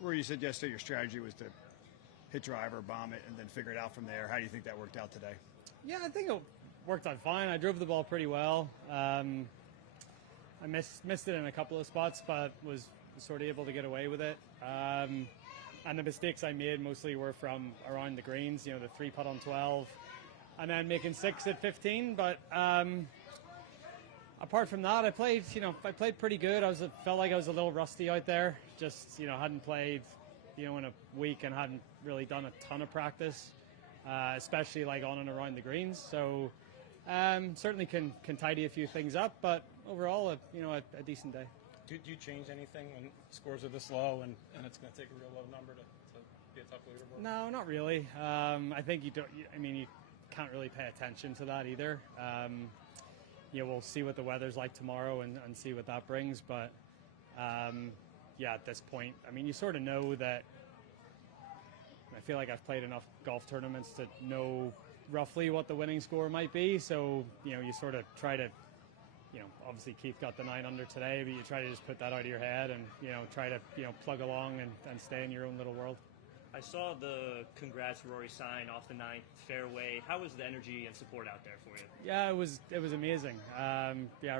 Where you said yesterday your strategy was to hit driver, bomb it, and then figure it out from there. How do you think that worked out today? Yeah, I think it worked out fine. I drove the ball pretty well. I missed it in a couple of spots, but was sort of able to get away with it. And the mistakes I made mostly were from around the greens, the 3-putt on 12, and then making 6 at 15. But apart from that, I played pretty good. Felt like I was a little rusty out there. Just hadn't played in a week and hadn't really done a ton of practice, especially like on and around the greens. So certainly can tidy a few things up, but overall a decent day. Do you change anything when scores are this low and it's going to take a real low number to be a tough leaderboard? No, not really. I think you can't really pay attention to that either. We'll see what the weather's like tomorrow and see what that brings. But at this point, you sort of know that. I feel like I've played enough golf tournaments to know roughly what the winning score might be. So you sort of try to. Obviously Keith got the 9 under today, but you try to just put that out of your head and, try to, plug along and stay in your own little world. I saw the congrats Rory sign off the 9th fairway. How was the energy and support out there for you? Yeah, it was amazing.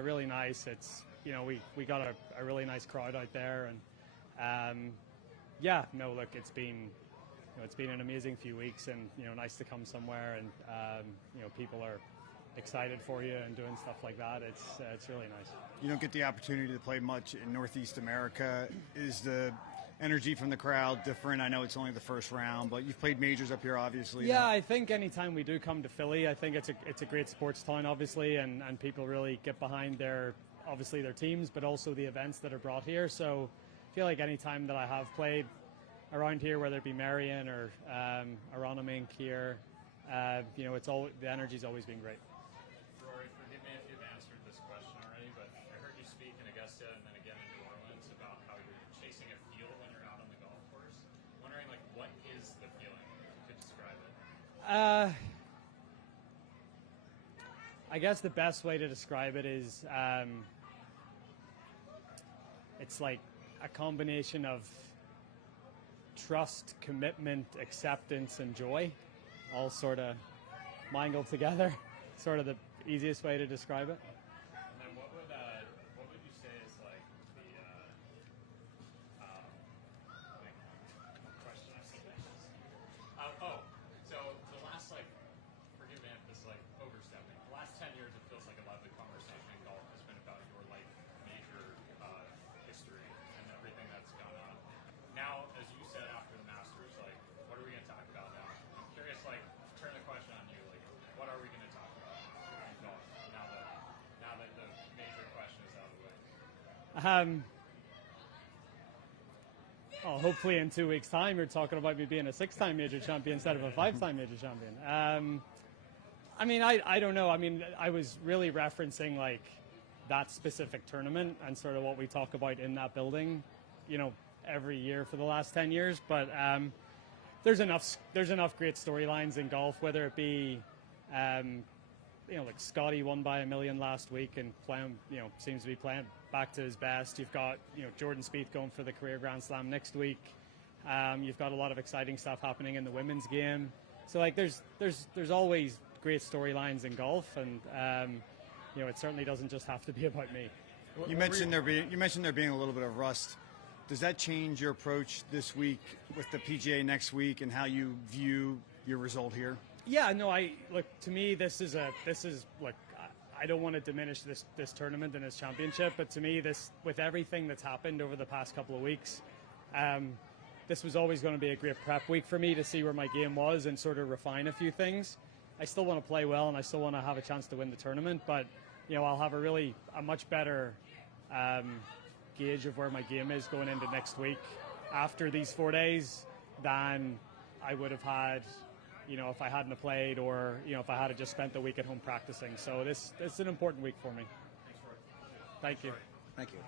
Really nice. It's, we got a really nice crowd out there and, look, it's been an amazing few weeks and, nice to come somewhere and, people are excited for you and doing stuff like that. It's really nice. You don't get the opportunity to play much in Northeast America. Is the energy from the crowd different? I know it's only the first round, but you've played majors up here, obviously. Yeah, I think anytime we do come to Philly, I think it's a great sports town, obviously, and people really get behind their teams, but also the events that are brought here. So I feel like anytime that I have played around here, whether it be Marion or Aronimink here, the energy's always been great. Rory, forgive me if you've answered this question already, but I heard you speak in Augusta and then again in New Orleans about how you're chasing a feel when you're out on the golf course. Wondering, what is the feeling? If you could describe it. I guess the best way to describe it is it's like a combination of trust, commitment, acceptance, and joy, all sort of mingled together. Sort of the easiest way to describe it. And then what would you say is the question I see? So the last forgive me if this overstepping. The last 10 years, it feels like a lot of the conversation in golf has been about your major history and everything that's gone on. Now, as you said after the Masters, what are we going to talk about now? I'm curious, turn the question on you. What are we going to talk about in golf now that the major question is out of the way? Hopefully in 2 weeks' time, you're talking about me being a 6-time major champion instead of a 5-time major champion. I don't know. I was really referencing that specific tournament and sort of what we talk about in that building, every year for the last 10 years. But there's enough great storylines in golf, whether it be Scotty won by 1 million last week and playing, seems to be playing back to his best. You've got, Jordan Spieth going for the career Grand Slam next week. You've got a lot of exciting stuff happening in the women's game. So there's always great storylines in golf, and it certainly doesn't just have to be about me. You mentioned there being a little bit of rust. Does that change your approach this week with the PGA next week and how you view your result here? Yeah, no, to me, this is I don't want to diminish this tournament and this championship, but to me, with everything that's happened over the past couple of weeks, this was always going to be a great prep week for me to see where my game was and sort of refine a few things. I still want to play well and I still want to have a chance to win the tournament, but I'll have a much better gauge of where my game is going into next week after these 4 days than I would have had if I hadn't have played or if I had just spent the week at home practicing. So this is an important week for me. Thanks, Rory. Thank you. Thank you.